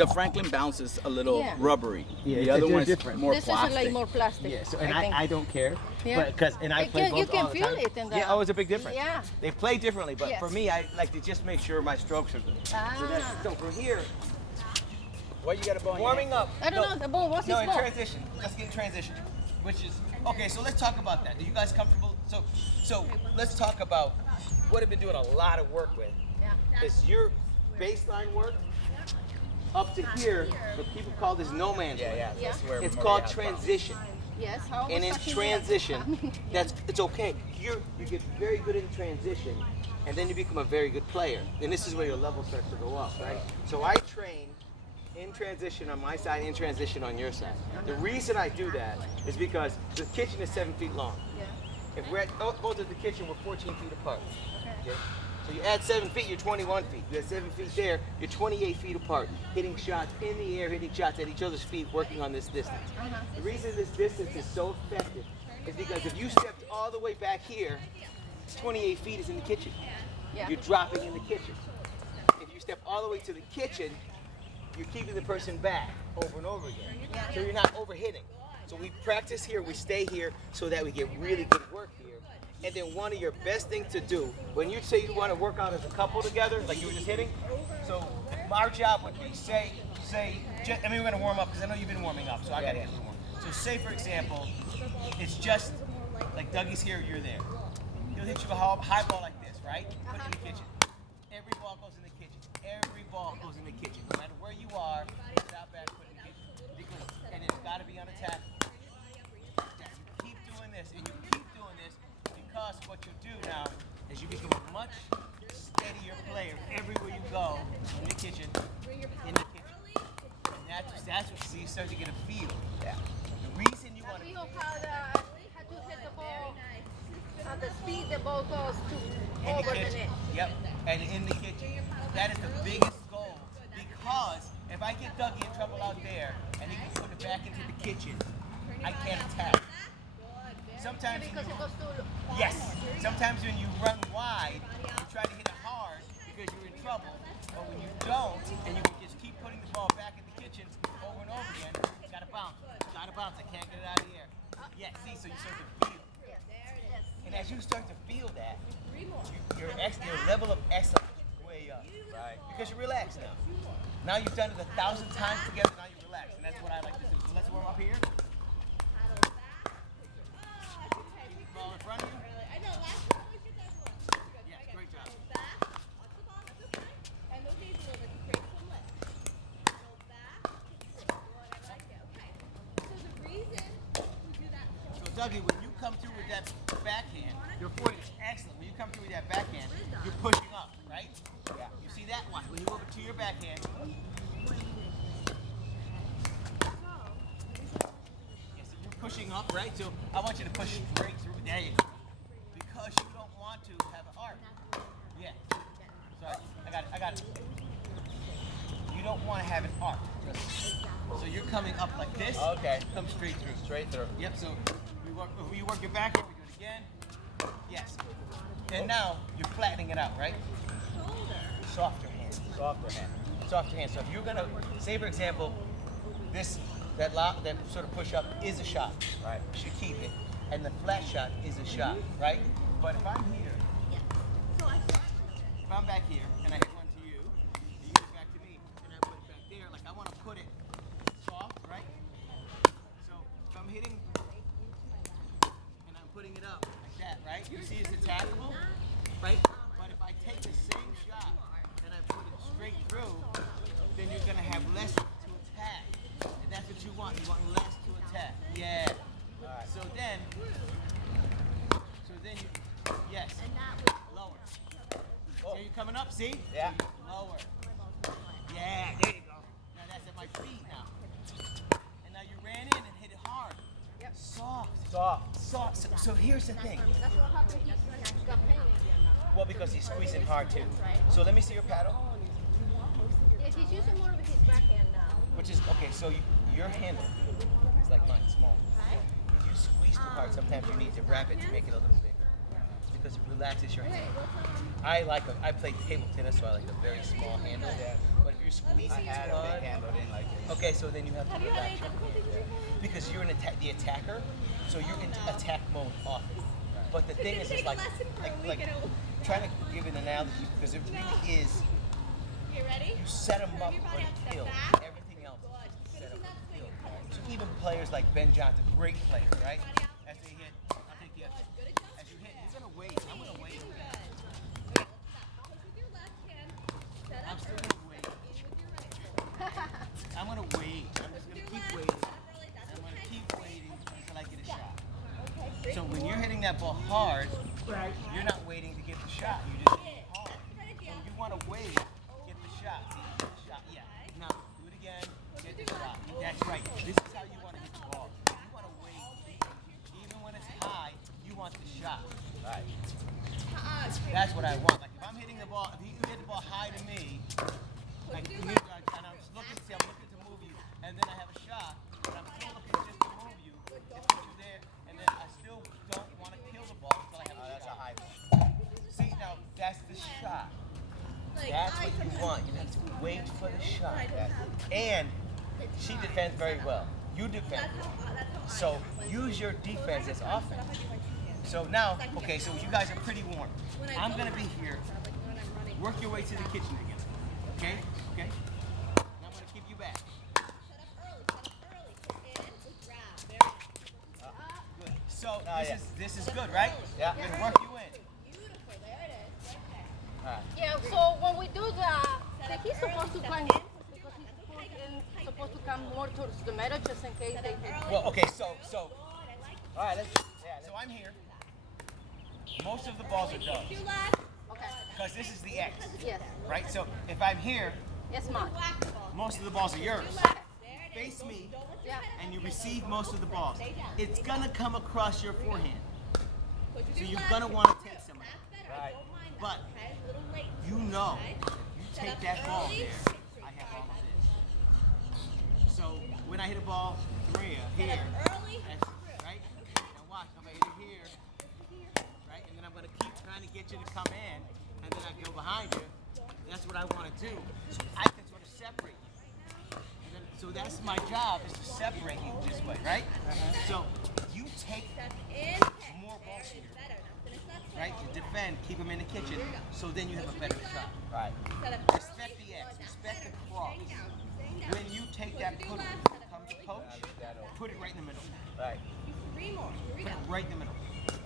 the Franklin bounce is a little rubbery. Yeah, the other they're one's different. more This plastic. is like more plastic. Yeah, so, and I don't care. Yeah. Because I play both you can all the feel time. it in the, Yeah, oh, it's a big difference. Yeah. They play differently, but Yes. for me, I like to just make sure my strokes are good. So from here, What you got to ball? warming up. I don't know, the ball, what's No, his in ball? transition. Let's get in transition. Which is, okay, so let's talk about that. Are you guys comfortable? So let's talk about what I've been doing a lot of work with. Yeah. Is your baseline work up to here, but people call this no man's land. Yeah, that's where It's Maria called has problems. transition. Yes, how And in transition, it's okay. You get very good in transition, and then you become a very good player. And this is where your level starts to go up, right? So I train in transition on my side, in transition on your side. The reason I do that is because the kitchen is 7 feet long. Yeah. If we're at both at the kitchen, we're 14 feet apart. Okay? So you add 7 feet, you're 21 feet. You add 7 feet there, you're 28 feet apart. Hitting shots in the air, hitting shots at each other's feet, working on this distance. The reason this distance is so effective is because if you stepped all the way back here, 28 feet is in the kitchen. Yeah. You're dropping in the kitchen. If you step all the way to the kitchen, you're keeping the person back over and over again. So you're not overhitting. So we practice here, we stay here so that we get really good work here. And then one of your best things to do, when you say you want to work out as a couple together, like you were just hitting, so our job would be, we're going to warm up because I know you've been warming up, so I got to get a little more. So say, for example, it's just like Dougie's here, you're there. He'll hit you a high ball like this, right? Put it in the kitchen. Every ball goes in the kitchen. Every ball goes in the kitchen. No matter where you are, stop back, put it in the kitchen. And it's got to be on attack. You keep doing this, and you keep doing this, because what you do now is you become a much steadier player everywhere you go in the kitchen, And that's what you start to get a feel. Yeah. The reason you want to How to hit the ball at the speed the ball goes to in the over the kitchen. net. Yep. And in the kitchen. That is the biggest goal, because if I get Dougie in trouble out there and he can put it back into the kitchen, I can't attack. Sometimes Because it goes to yes. Sometimes when you run wide, you try to hit it hard because you're in trouble. But when you don't, and you can just keep putting the ball back in the kitchen over and over again, you gotta bounce. Gotta bounce. I can't get it out of the air. Yeah, see, so you start to feel. And as you start to feel that, your level of excellence is way up. Right. Because you're relaxed now. Now you've done it 1,000 times together, now you're relaxed. And that's what I like to do. So let's warm up here. Ball in front of you. Yes, great job. So Dougie, when you come through with that backhand, your forehand is excellent. When you come through with that backhand, you're pushing up, right? Yeah. You see that? Watch. When you go over to your backhand. Yes, so you're pushing up, right? So I want you to push straight through. There you go. Because you don't want to have an arc. Yeah. Sorry. I got it. You don't want to have an arc. So you're coming up like this. Okay. Come straight through. Straight through. Yep. So you work your backhand. We do it again. Yes. And now you're flattening it out, right? Softer hand. Softer hand. Softer hand. So if you're gonna say, for example, that sort of push up is a shot. Right. You should keep it. And the flat shot is a shot, right? But if I'm here, if I'm back here and I hit one to you, and you get it back to me, and I put it back there, like I want to put it soft, right? So if I'm hitting and I'm putting it up like that, right? You see it's attackable, right? But if I take the same shot and I put it straight through, then you're gonna have less to attack. And that's what you want. You want less to attack. Yeah. All right. So then you, yes, lower. So you're coming up, see? Yeah. Lower. Yeah, there you go. Now that's at my feet now. And now you ran in and hit it hard. Yep. Soft. So here's the thing. That's what happened. He's got pain again now. Well, because he's squeezing hard too. So let me see your paddle. Yeah, he's using more of his backhand now. Which is, okay, so your handle is like mine, small. If you squeeze too hard, sometimes you need to wrap it to make it a little bigger. Because it relaxes your hand. I play table tennis, so I like a very small handle. But if you're squeezing too hard, Okay, so then you have to go back because you're the attacker, so you're in attack mode often. But the thing is, it's like trying to give an analogy because it really is. You set them up for the kill. Everything else is set up for the kill. So even players like Ben Johnson, great player, right? As they hit, I'll take the other. As you hit, you're gonna wait. I'm gonna wait. I'm still gonna wait. I'm gonna wait. I'm just gonna keep waiting. I'm gonna keep waiting until I get a shot. So when you're hitting that ball hard, you're not waiting to get the shot. You just hit it hard. So you want to wait, get the shot. See, get the shot. Yeah. Now do it again. Get the shot. That's right. This is how you want to hit the ball. You want to wait. Even when it's high, you want the shot. Right. That's what I want. Like if I'm hitting the ball, if you hit the ball high to me, like and I'm looking to move you, and then I have a shot, but I'm still looking just to move you, and put you there, and then I still don't want to kill the ball until I have a shot. That's a high ball. See, now that's the shot. That's what you want. You have to wait for the shot. And she defends very well. You defend well. So use your defense as offense. So now, okay, so you guys are pretty warm. I'm going to be here. Work your way to the kitchen again. Okay? Okay? And I'm going to keep you back. Good. So this is good, right? Yeah. I'm going to work you in. Right. Yeah, so when we do that, he's supposed to climb because he's supposed to come more towards the middle just in case they hit. Well, okay, so all right, so I'm here. Most of the balls are done. Okay. Because this is the X. Yes. Right? So if I'm here, Yes, ma'am. most of the balls are yours. Face me, Yeah. and you receive most of the balls. It's gonna come across your forehand. So you're gonna want to take some of it. Right. But you know, if you take that ball there, I have all of this. So when I hit a ball, Maria, here, right? And watch, I'm gonna hit it here, right? And then I'm gonna keep trying to get you to come in, and then I go behind you. That's what I want to do. So I can sort of separate you. And then, so that's my job, is to separate you this way, right? So you take more balls here, right? You defend, keep them in the kitchen, so then you have a better shot. Right. Respect the X, respect the cross. When you take that putter, come to poach, put it right in the middle. Right. Put it right in the middle.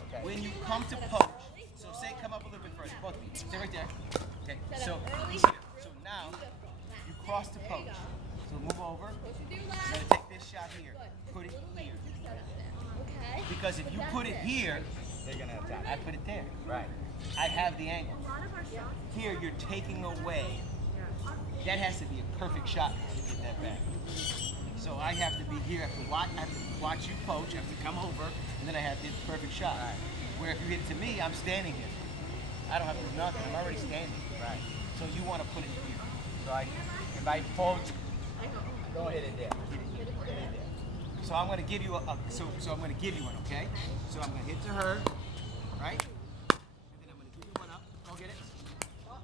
Okay. When you come to poach, so say come up a little bit further, both of you. Stay right there. Okay. So now you cross to poach. So move over. You're gonna take this shot here. Put it here. Because if you put it here, they're gonna attack. I put it there. Right. I have the angle. Here you're taking away. That has to be a perfect shot to get that back. So I have to be here. I have to watch you poach. I have to come over, and then I have the perfect shot. Right. Where if you hit it to me, I'm standing here. I don't have to do nothing. I'm already standing. Right. So you want to put it here. So if I poach, go hit it there. Hit it there. So I'm going to give you so I'm going to give you one, okay? So I'm going to hit to her, right? And then I'm going to give you one up. Go get it.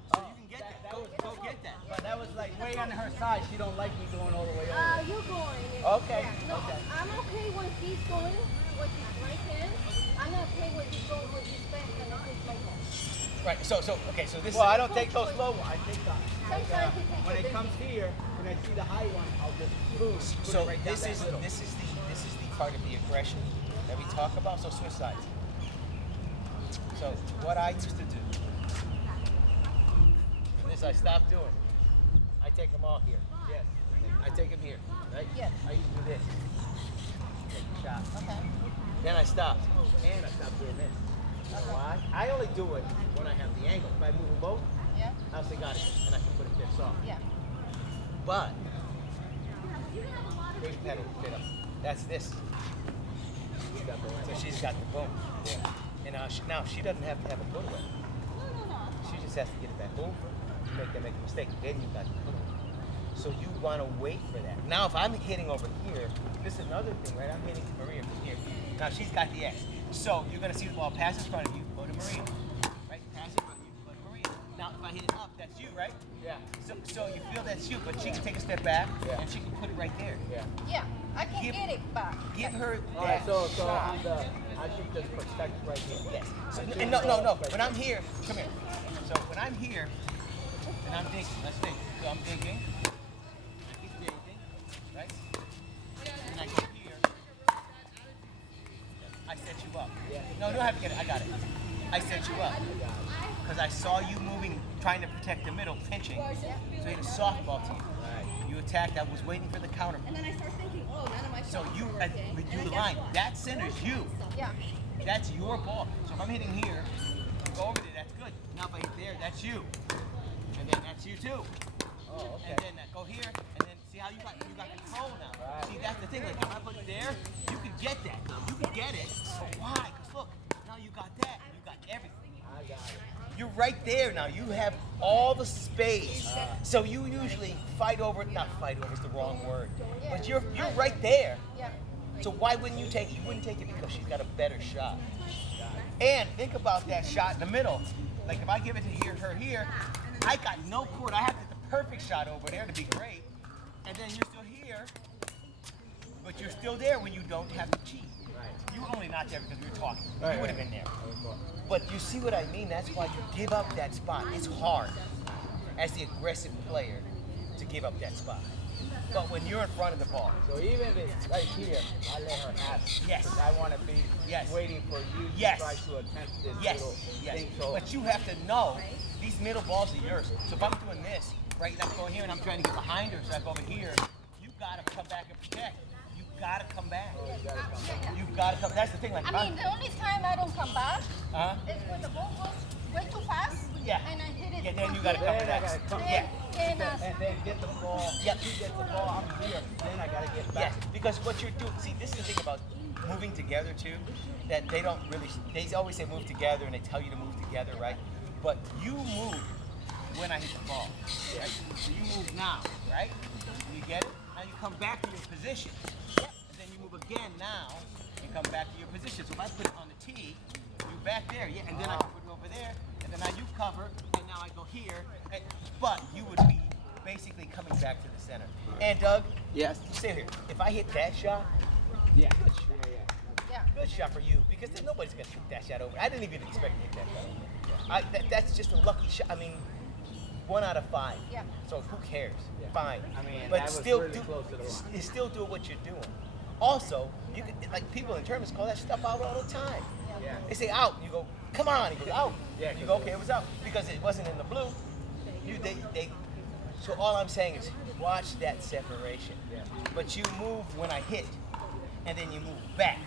So you can get that. Go get that. But that was like way on her side. She don't like me going all the way over. You're going. Okay. No, Okay. I'm okay when he's going with his right hand. I'm okay when he's going with his left and not his right hand. Right. So okay. So this. Well, I don't take those low ones. I take the Sometimes he takes when a it big comes here and I see the high one, I'll just boom. So this is the part of the aggression that we talk about. So switch sides. So what I used to do, and this I stopped doing. I take them all here. Yes. I take them here. Right. Yes. I used to do this. Take a shot. Okay. Then I stopped, and I stopped doing this. You know why? I only do it when I have the angle. If I move them both, Yeah. I'll say got it, and I can put it there soft. Yeah. But big pedal, bit up. That's this. So she's got the boom. Yeah. And now she doesn't have to have a put away. She just has to get it back over. You make a mistake, then you got the put away. So you want to wait for that. Now if I'm hitting over here, this is another thing, right? I'm hitting Maria from here. Now she's got the X. So you're going to see the ball pass in front of you, go to Maria. Right? Pass in front of you, go to Maria. Now if I hit it up, that's you, right? Yeah. So you feel that's you, but she can take a step back and she can put it right there. Yeah. Yeah, I can get it back. Give her All right. that So shot. I should just protect right here. Yes. So, and no. When I'm here, come here. So when I'm here, and I'm thinking, let's think. So I'm thinking, keep thinking, right? And I go here. I set you up. Yeah. No, you don't have to get it. I got it. I set you up. Because I saw you moving, trying to protect the middle, pinching. So I hit a softball to you. Right. You attacked. I was waiting for the counter. And then I start thinking, oh, none of my So shots you, are working. with And you then the guess line. what? That center's you. Yeah. That's your ball. So if I'm hitting here, you go over there, that's good. Now if I hit there, that's you. And then that's you too. Oh, okay. And then go here, and then see how you got control now. Right. See, that's the thing. Like if I put it there, you can get that. You can get it. But why? Because look, now you got that. You got everything. I got it. You're right there now. You have all the space. So you usually fight over. Not fight over is the wrong word. But you're right there. Yeah. So why wouldn't you take it? You wouldn't take it because she's got a better shot. And think about that shot in the middle. Like if I give it to her here, I got no court. I have to get the perfect shot over there to be great. And then you're still here, but you're still there when you don't have to cheat. Right. You were only not there because we were talking. Right, You would have right. been there. But you see what I mean? That's why you give up that spot. It's hard as the aggressive player to give up that spot. But when you're in front of the ball, So even if it's right here, I let her have it. Yes. I want to be waiting for you to Yes. try to attempt this yes, little yes. thing. So But you have to know these middle balls are yours. So if I'm doing this, right, and I'm going here and I'm trying to get behind her, so I go over here, you gotta come back and protect. You gotta come back. You gotta come. That's the thing. Like, I mean, the only time I don't come back huh? is when the ball goes way too fast. Yeah. And I hit it. Yeah, then from you gotta here. cover then I that. gotta come Yeah. Then, and then get the ball. Yep. She gets the ball. I'm here. Then I gotta get Yes, back. because what you're doing, see, this is the thing about moving together too, that they don't really, they always say move together and they tell you to move together, right? But you move when I hit the ball, right? So you move now, right? You get it? Now you come back to your position. And then you move again now and come back to your position. So if I put it on the tee, you're back there, yeah, and then I can put it over there, and then now you cover, and now I go here, but you would be basically coming back to the center. And Doug, Yes. stay here. If I hit that shot, Yeah. good shot. Yeah. Good shot for you, because then nobody's gonna shoot that shot over. I didn't even expect to hit that shot over. That's just a lucky shot. I mean, 1 out of 5. Yeah. So who cares? Yeah. Fine. I mean, but that was still really do, close to the line. still do what you're doing. Also, you can, like people in tournaments call that stuff out all the time. Yeah. They say out, and you go, come on, he goes out. Yeah, You go, okay, it was out because it wasn't in the blue. So all I'm saying is watch that separation. Yeah. But you move when I hit, and then you move back.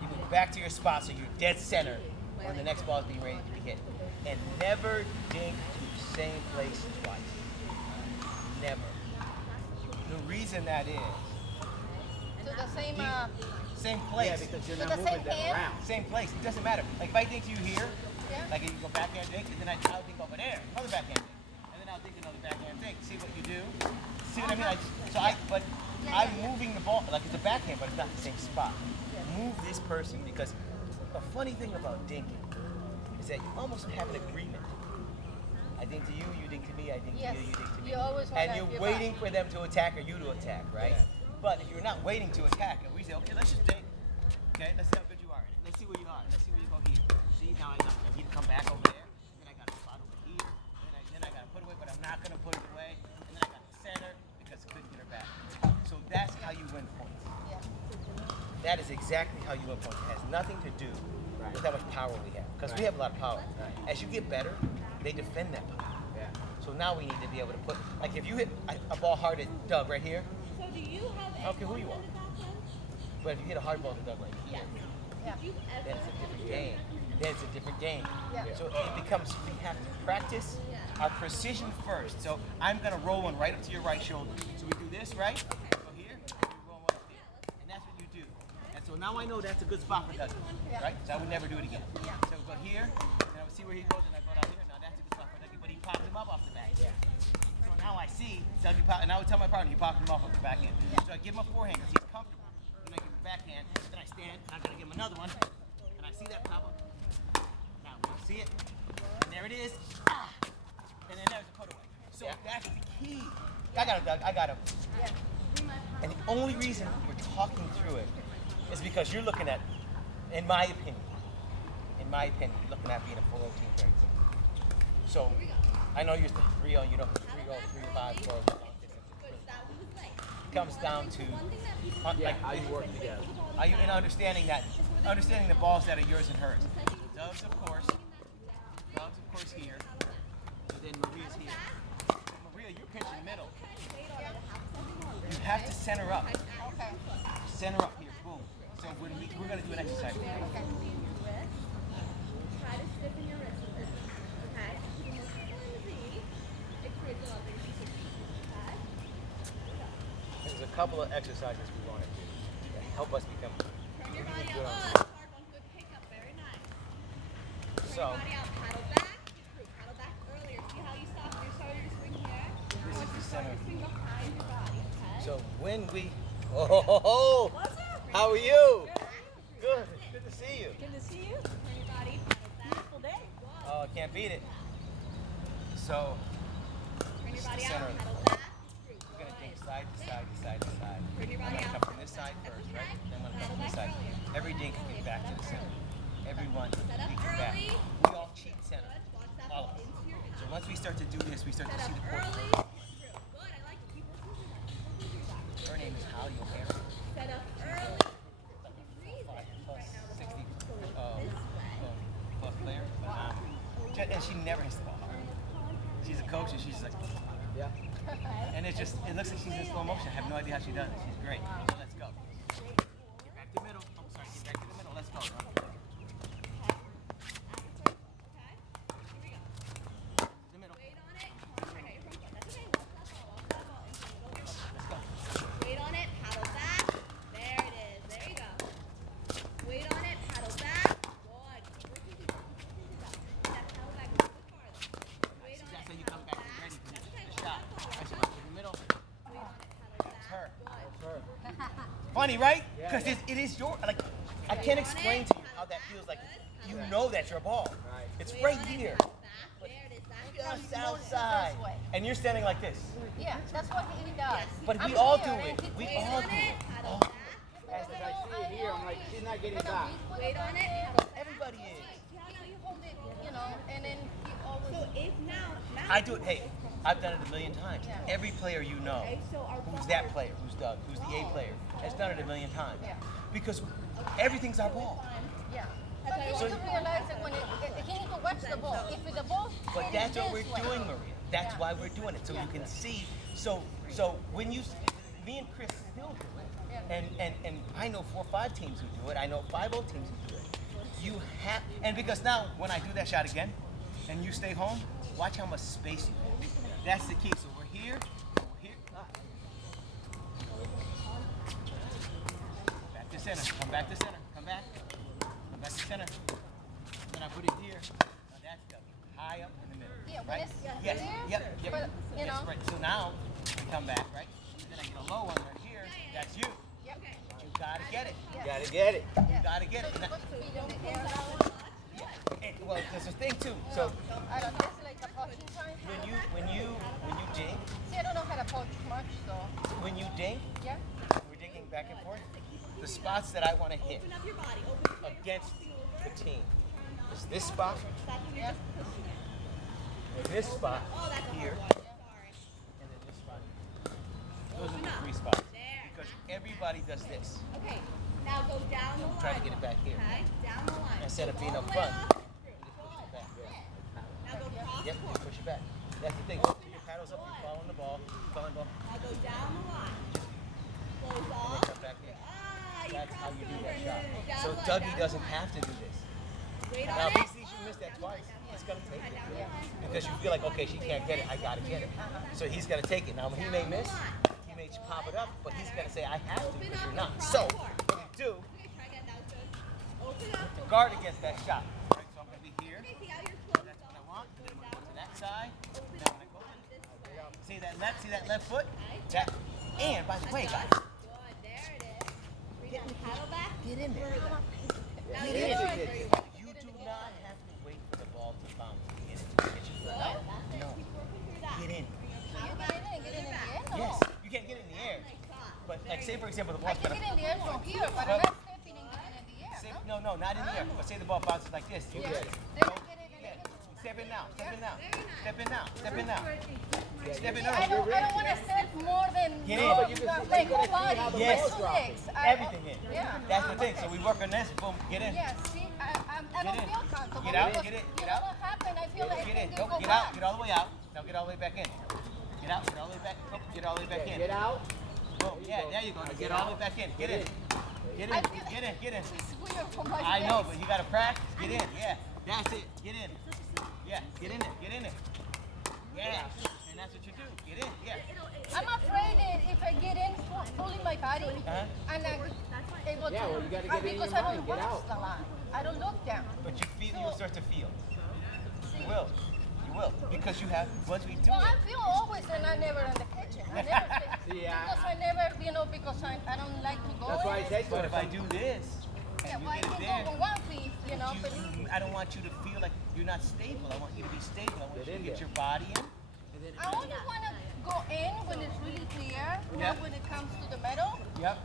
You move back to your spot so you're dead center when the next ball is being ready to be hit. And never dink to the same place twice. Never. The reason that is, To the same. same place. Yeah, because you're To not the moving same them hand? around. Same place. It doesn't matter. Like if I think you here, Yeah. like you go backhand dink, and then I'll think over there, another backhand dink, and then I'll think another backhand dink. See what you do? See what I mean? I'm moving the ball like it's a backhand, but it's not the same spot. Move this person because the funny thing about dinking is that you almost have an agreement. I think to you, you think to me, I think Yes. to you, you think to me. You always wanna and you're give waiting back. for them to attack or you to attack, right? Yeah. But if you're not waiting to attack, and we say, okay, let's just dink. Okay, let's see how good you are. Let's see where you are. Let's see where you go here. See, now I need to come back over there. Then I got a spot over here. Then I got to put it away, but I'm not going to put it away. And then I got the center because I couldn't get her back. So that's how you win points. Yeah. That is exactly how you win points. It has nothing to do with how much power we have. Because we have a lot of power. Right. As you get better, they defend that power. Yeah. So now we need to be able to put, like if you hit a ball hard at Doug right here, So do you have I don't care who you are. But if you hit a hard ball to Doug right here, Yeah. then it's a different game. Then it's a different game. Yeah. So it becomes, we have to practice our precision first. So I'm gonna roll one right up to your right shoulder. So we do this, right? Go here, and we roll one up there. And that's what you do. And so now I know that's a good spot for Doug, right? So I would never do it again. So we go here, and I would see where he goes, and I go down here. Now that's a good spot for Doug, but he pops him up off the back. Yeah. So now I see Doug, and I would tell my partner, you popped him off the backhand. So I give him a forehand because he's comfortable. Then I give him a backhand, then I stand, and I'm gonna give him another one. And I see that pop up. Now, see it? And there it is. Ah! and then there's a put away. So that's the key. I got him, Doug. I got him. And the only reason we're talking through it is because you're looking at, in my opinion, you're looking at being a 4-0 team very soon. So I know you're 3-0, you know 3-0, 3-5, 4 long distance. It comes down to like How you work together. are you in understanding the balls that are yours and hers. Doug's of course here. And then Maria's here. Maria, you're pitching middle. You have to center up. Okay. Center up here. Boom. So when we're gonna do an exercise. Try to stiffen your wrist. Okay? It creates a lot of okay? There's a couple of exercises we want to do that help us become Turn your body good out. on Oh, that's a hard one. Good pickup. Very nice. Turn So your body out. Paddle back. Paddle back earlier. See how you stop? You started your swing here. this is the center. Swing behind your body. Okay? So when we What's up? how are you? Good. Good to see you. Good to see you. Turn your body. Paddle back. Beautiful day. Oh, I can't beat it. So Turn this your is the body center. out. Paddle back. We're gonna think side to side to side to side. Turn your I'm body gonna out. come from this side first, right? Then I'm gonna come from this side. Every dink get back to the center. Everyone dink back. We all cheat center. Watch that All of ball us. into your So once we start to do this, we start to set see up the court. early. Good. I like it. Keep working through that. Her name is Holly O'Hara. Set up early. Plus 60 plus player. And she never hits the ball hard. She's a coach and she's like, Yeah. and it looks like she's in slow motion. I have no idea how she does it. She's great. So let's go. Get back to the middle. I'm sorry, get back to the middle. Let's go. The middle. Wait on it. Turn out your front foot. That's okay. Walk that ball into the middle. Let's go. Wait on it. Paddle back. There it is. There you go. Wait on it. Paddle back. Good. That paddle back a little bit farther. Wait on That's it. how you come back Paddle ready for That's the okay. shot. Walk Right, that so ball. in the middle. Wait on it. Paddle back. her. Good. Funny, right? Yeah, Because yeah. it is your, like, I can't explain to you how that feels like. You know that's your ball. Right. It's Wait right on it. here. Paddle back. There it is. That's Just You notice it outside. this way. And you're standing like this. Yeah, that's what he does. But I'm we all here do and it. he We takes all Wait do on it. it. Paddle Oh, back. As I see it here, I'm like, she's not getting back. Wait on it. Paddle back. everybody is. You know, you hold it, you know, and then he always. So if now I do it. Hey, I've done it a million times. Yeah. Every player you know, Okay, so our who's that player, who's Doug, who's the A player, has done it a million times. Yeah. Because everything's our ball. Yeah. But he So- need to realize that when he need to watch the ball. If the ball But hit that's what this we're way, doing, Maria. That's Yeah. why we're doing it, so you can see. So when you, me and Chris still do it, and I know 4 or 5 teams who do it. I know 5-0 teams who do it. You have, and because now when I do that shot again, and you stay home, watch how much space you have. That's the key. So we're here. Back to center. Come back to center. Come back. Come back to center. Then I put it here. Now that's the high up in the middle. Yeah, when right? it's Yes. there, Yep. but, you Yes, know. right. So now we come back, right? Then I get a low one right here. That's you. Yep. But you gotta get it. Yeah. Gotta get it. Yeah. You gotta get it. So And you're supposed to be in the air. well, there's a thing too. So I don't know, it's like a poaching time. when you dink, See, I don't know how to poach much, so when you dink, yeah. we're dinking back and forth. The spots that I want to hit Open up your body. Open your against the team is this spot, That's when you're just pushing it. and this spot Oh, that's a here, hard one. Sorry. and then this spot. Those are the 3 spots. There. Because everybody does this. Okay. Now go down the line. Try to get it back here. Okay. Down the line. Instead of being All up the way front, up. you just push it back. Now go cross Yep, court. you push it back. That's the thing. So your paddles up, you're following the ball, following the ball, Now go down the line. Close and then off. come back here. Ah, you That's how crossed you do over. that shot. Down So the line, Dougie down the doesn't line. have to do this. Wait Now, on if he it. sees you miss that twice, he's gonna take Down it. the line. Because you feel like, okay, she can't get it, I gotta get it. So he's gonna take it. Now, when he may miss, he may pop it up, but he's gonna say, I have to, Open because up you're and not. cross So, court. what you do, Okay, try again. That was good. Open up. guard against that shot. Right, so I'm gonna be here. Okay, see how you're closed That's what I off. want. Then I'm gonna go to that side. Then I'm gonna go in. See that left foot? That, and by the way, guys, Good. There it is. Bring that paddle back. get in there. Now Get you're in. good. You do not have to wait for the ball to bounce to get into the kitchen. No. get in. So you get in and get in the air? No. Yes, you can't get in the air. But like say for example the I ball's can gonna get in the air from here, but Well- I'm not stepping and getting in the air. say, No? no, not in the air. But say the ball bounces like this. You Yes. get it. Then I get it and I Yeah. get to Step in now. Step in now. Step in now. Step in now. Step in I now. don't want to step more than Get no, in. But you can- like you whole gotta see how body. the Yes. Two legs. Everything in. Yeah. That's the thing. So we work on this. Boom. Get in. Yes. See, I Get don't in. feel comfortable. Get out, because get it, you get know out. what happened? I feel like Get I in. can Go. go Get back. out. Get all the way out. Now get all the way back in. Get out. Get all the way back. Go. Get all the way back in. Get out. Boom. Yeah. There you go. Now get all the way back in. Get in. Get I in. feel- Get in. Get in. It's weird for my I know, legs. but you gotta practice. Get in. Yeah. That's it. Get in. Yeah. Get in it. Get in it. Yeah. And that's what you do. Get in. Yeah. I'm afraid that if I get in fully my body Uh-huh. and I'm able Yeah, to, well, you gotta get in because your I don't mind, get watch out. the line. I don't look down. But you feel. You'll start to feel. You will. You will. Because you have. Once we do Well, it. I feel always and I never in the kitchen. I never say, Yeah. because I never, because I don't like to go That's why I in. say But if I do this, Yeah, and you well, I get it can there. go on one feet, but I don't want you to feel like you're not stable. I want you to be stable. I want Get you to in get there. your body in. And then I only want to go in when it's really clear, Yeah. not when it comes to the metal. Yep.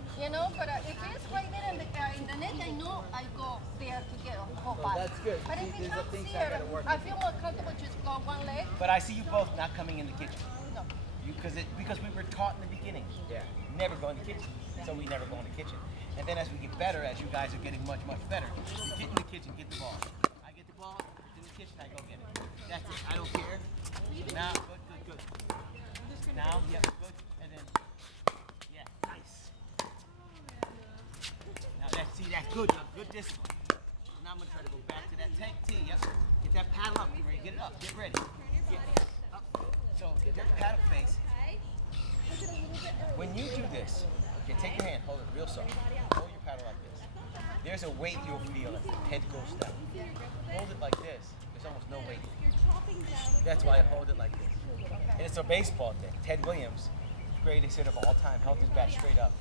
But if it's right there in the net, I know I go there to get a whole body. that's good. But See, if it these are comes things I here, gotta work I feel more comfortable just go one leg. But I see you both not coming in the kitchen. No. Because we were taught in the beginning. Yeah. Never go in the kitchen. So we never go in the kitchen. And then as we get better, as you guys are getting much, much better, you get in the kitchen, get the ball. I get the ball, in the kitchen, I go get it. That's it. I don't care. Now, good. Now, yeah, good. And then, yeah, nice. Now that's good. Good discipline. Now I'm gonna try to go back to that tank tee. Yep. Get that paddle up. Ready? Get it up. Get ready. Get up. So get that paddle face. When you do this, okay, take your hand, hold it real soft. Hold your paddle like this. There's a weight you'll feel as the head goes down. Hold it like this. There's almost no weight. That's why I hold it like this. And it's a baseball thing. Ted Williams, greatest hitter of all time, held his bat straight up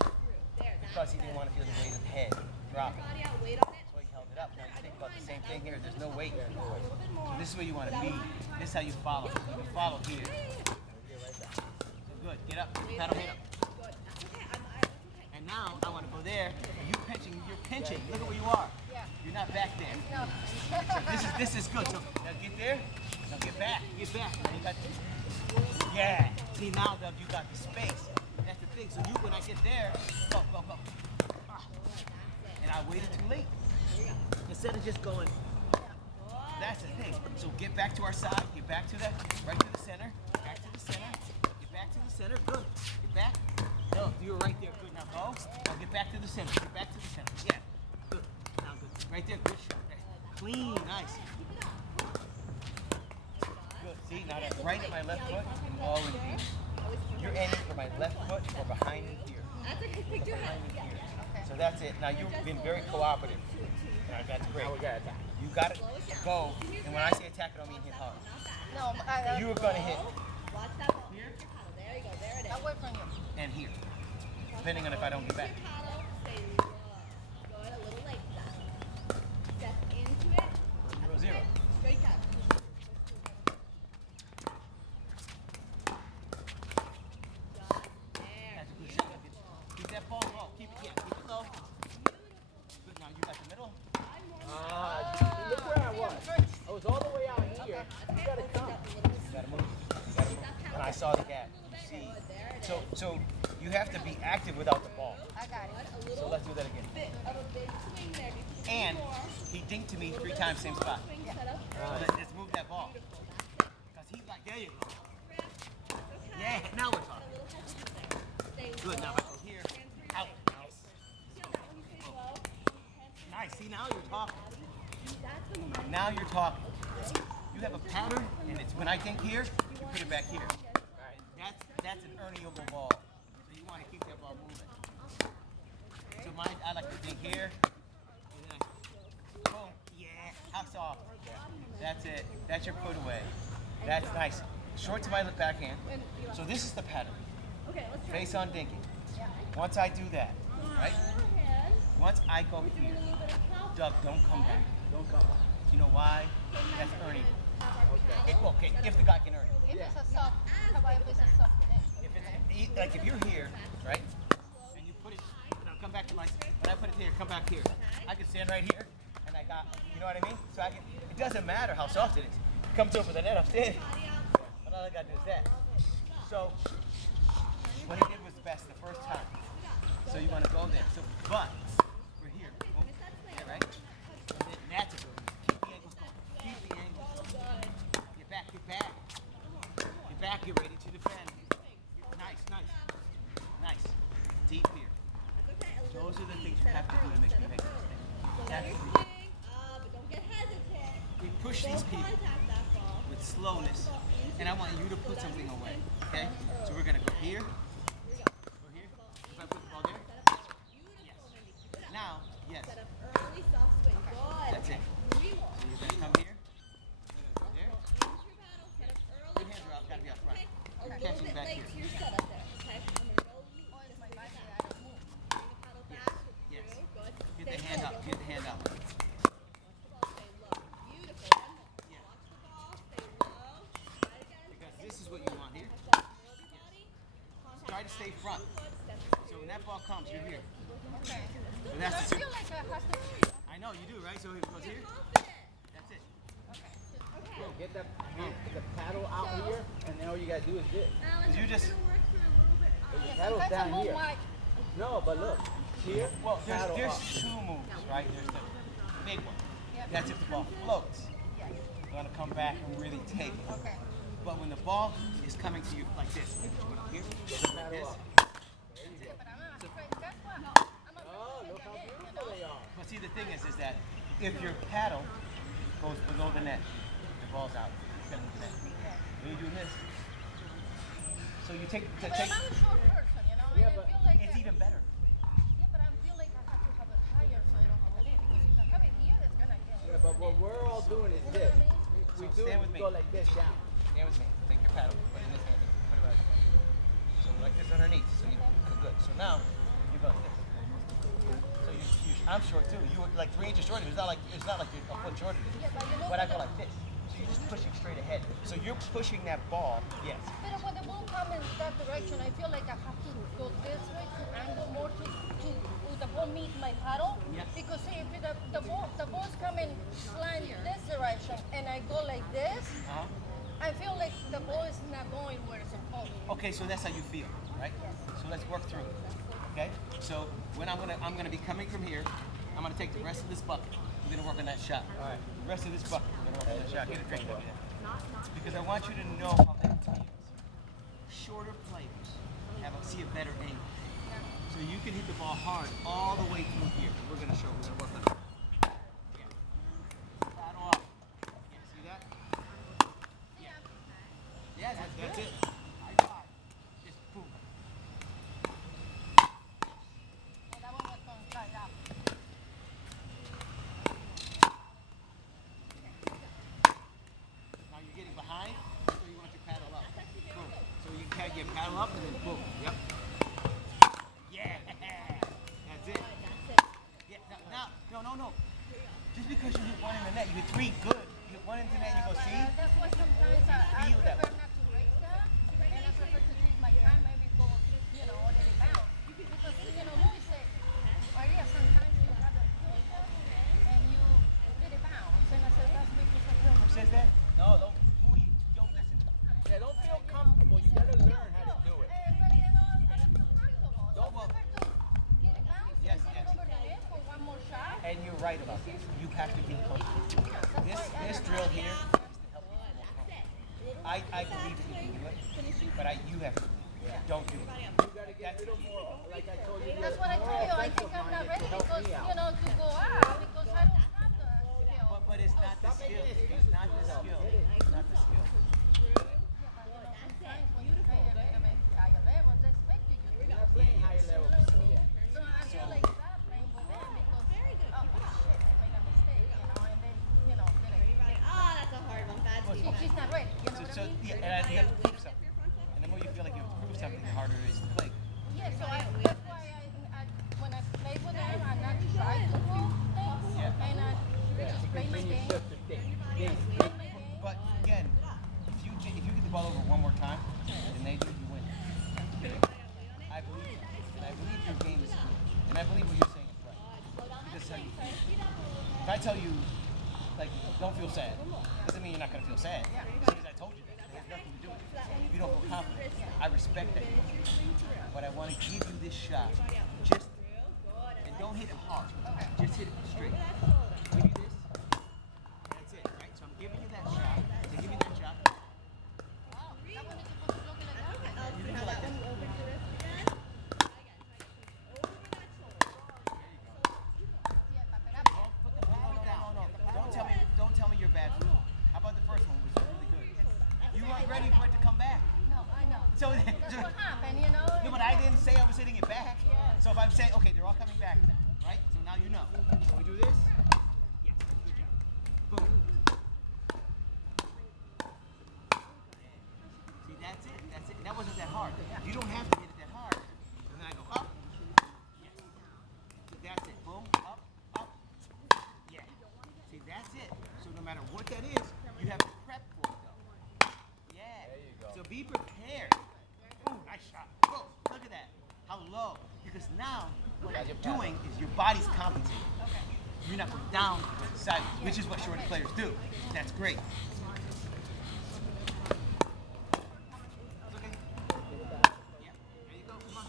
because he didn't want to feel the weight of the head dropping. So he held it up. Now you think about the same thing here. There's no weight. So this is where you want to be. This is how you follow. You follow here. So good. Get up. Paddle head up. And now I want to go there. You're pinching. Look at where you are. Yeah. You're not back there. No. So this is good. So now get there. Now get back. Get back. Now you got yeah. See now that you got the space. That's the thing. So when I get there, go. Ah. And I waited too late. Instead of just going. That's the thing. So get back to our side. Get back to that. Right to the center. Back to the center. Get back to the center. Good. Get back. No, you were right there. Good. Now go. Now get back to the center. Get back to the center. Yeah. Good. Now good. Right there. Good shot. Clean. Nice. Good. See, now that's right at my left foot and all in deep. You're aiming for my left foot or behind me here. Behind me here. So that's it. Now you've been very cooperative. Now that's great. Now we gotta attack. You got to go. And when I say attack, I don't mean hit hard. No, You were going to hit Watch that ball. Here. There you go. There it is. away from you. and here, depending on if I don't get back. Paddle, stay low. Good, a little like that. Step into it. That's 0-0. okay. Straight down. That's a good shot. Keep that ball low. Keep it low. Good. Now you got the middle. Look where I was. I was all the way out here. You gotta come. You gotta move. And I saw the gap. You see. So you have to be active without the ball. I got it. So let's do that again. Bit of a big swing there. And he dinked to me 3 times, same spot. Swing set up. So let's move that ball. Because he's like, there you go. Yeah, now we're talking. Stay Good, now if I go here, out. Nice, see now you're talking. Now you're talking. You have a pattern, and it's when I think here, you put it back here. That's an earnable ball. So you want to keep that ball moving. So mine, I like to think here. And then I, boom, yeah, how soft. That's it. That's your put away. That's nice. Short to my backhand. So this is the pattern. Face on dinking. Once I do that, right? Once I go here, Doug, don't come back. Don't come back. Do you know why? That's earning. Okay, if the guy can earn it. If it's a soft, how about if it's a soft thing? If it's like if you're here, right, and you put it, now come back to my. When I put it here, come back here. I can stand right here, and I got, you know what I mean? So I can. It doesn't matter how soft it is. It comes over the net, I'm standing. And all I gotta do is that. So what he did was best the first time. So you want to go there. So, but we're here. Oh, yeah, right. So that's a good one. Keep the ankles going. Keep the ankles. Get back. Get back. Get back. Get ready to defend. Nice. Deep here. Those are the things you have to do to make me make a mistake. That's But don't get hesitant. we push these people with slowness, and I want you to put something away. Okay? So we're gonna go here. Go here. If I put the ball there. Yes. Now, yes. Set up early, soft swing. Good. That's it. So you're gonna come here. We're gonna go there. Use your paddle. Set up early. Your hands are out. Gotta be out front. A little Catching bit back late here. to your setup there. Okay. I'm gonna go loose. Oh, it's my bicep, I don't move. Bring the paddle back. Yes. Through. Good. Get Stay the hand low. up. Get the hand up. Watch the ball. Stay low. Beautiful. One more. Yeah. Watch the ball. Stay low. Try it again. Because this is what you want here. Step through the body. Contact Try to stay front. foot. Step So when that ball comes, you're here. Okay. So I that's the feel like I have to. I know you do, right? So if it goes here, confident. that's it. Bro, get the paddle out here, and then all you gotta do is this. Because you just The paddle's Sometimes I down move here. my. No, but look, here, well, paddle there's up. two moves, right? There's the big one. That's if the ball floats. You want to come back and really take it. Okay. But when the ball is coming to you like this, here, like this, Paddle up. But I'm not afraid. That's why I'm afraid Oh, to look take how that in, you beautiful know? they are. but see, the thing is that if your paddle goes below the net, the ball's out. It's gonna hit the net. When you do this, so you take, But I'm not a short person, you know, Yeah, and I but feel like it's even better. yeah, but I feel like I have to have it higher so I don't hit it in. Because if I have it here, it's gonna hit. Yeah, but what we're all doing is You know this. what I mean? We So do stand it, with we me. go like this down. Stand with me. Take your paddle, put it in this hand, put it right there. So like this underneath. So you good. So now you go like this. So I'm short too. You were like 3 inches shorter. It's not like you're a foot shorter than me. Yeah, but you know But I what go like this. So you're just pushing straight ahead. So you're pushing that ball. Yes. But when the ball comes in that direction, I feel like I have to go this way to angle more to the ball meet my paddle. Yeah. Because see, if the ball's coming slant this direction and I go like this, I feel like the ball is not going where it's supposed to. Okay, so that's how you feel, right? So let's work through it. Okay? So when I'm gonna be coming from here, I'm gonna take the rest of this bucket. We're gonna work on that shot. All right. The rest of this bucket, we're gonna work on that shot. Get a drink over there. Because I want you to know how that feels. Shorter players see a better angle. So you can hit the ball hard all the way through here. We're gonna work on it. Yeah. Paddle up. Yeah, see that? Yeah, that's it. High five. Just boom. And that one was going to slide out. Now you're getting behind, so you want your paddle up. Boom. So you can get paddle up and then boom. Yep. Yeah. That's it. Yeah. No. Just because you hit one in the net, you hit 3 good. You hit one into the net, you go But, see. that's why sometimes I feel that prefer not to race that, and I prefer to take my time, maybe go, let it bounce. Because, Louis said, Maria, sometimes you have a good and you let it bounce. And I said, that's because I feel Who says that? No, don't listen. Yeah, don't feel comfortable. You gotta learn how to do it. I don't feel comfortable. So Don't I prefer to get it bounced Yes, and get it yes. over the net for one more shot. And you're right about this. You have to be comfortable. This drill here is to help you feel more comfortable. I believe that you can do it, but you have to do it. Don't do it. You gotta get a little more, like I told you. That's what I told you. I think I'm not ready because, to go out because I don't have the skill. But it's not the skill. It's not the skill. It's not the skill. Sometimes when you play a little bit higher levels, they expect you to. You're not playing high level. So I feel like that playing with them because, shit, I made a mistake, and then, Oh, that's a hard one. Bad so she's not ready, you know what I mean? Yeah, and you have to prove something. And the more you feel like you have to prove something, the harder it is to play. Yeah, so that's why when I play with them, I not try to prove things, and I just play my game. Just a thing. Play my game. But I believe what you're saying is right. Because if I tell you, like, don't feel sad, doesn't mean you're not going to feel sad. Because I told you that. It has nothing to do with it. You don't feel confident. I respect that. But I want to give you this shot. Just, and don't hit it hard. Just hit it straight. Give you this. That's it, right? So I'm giving you that shot. To give you that shot. You can do it like this. Don't tell me you're bad. How about the first one, which was really good? You weren't ready for it to come back. No, I know. So That's what happened, you know? no, but I didn't say I was hitting it back. So if I'm saying, okay, they're all coming back, right? So now you know. Can we do this? Yes, good job. Boom. See, that's it. That's it. That wasn't that hard. You don't have to hit it that hard. And then I go up. Yes. That's it. Boom. Up. Up. Yeah. See, that's it. So no matter what that is, you have to prep for it, though. Yeah. There you go. So be prepared. Ooh, nice shot. Whoa, look at that. How low. Because now, what you're doing is your body's compensating. You're not going down sideways, which is what shorty players do. That's great. It's okay. Yep. There you go. Come on.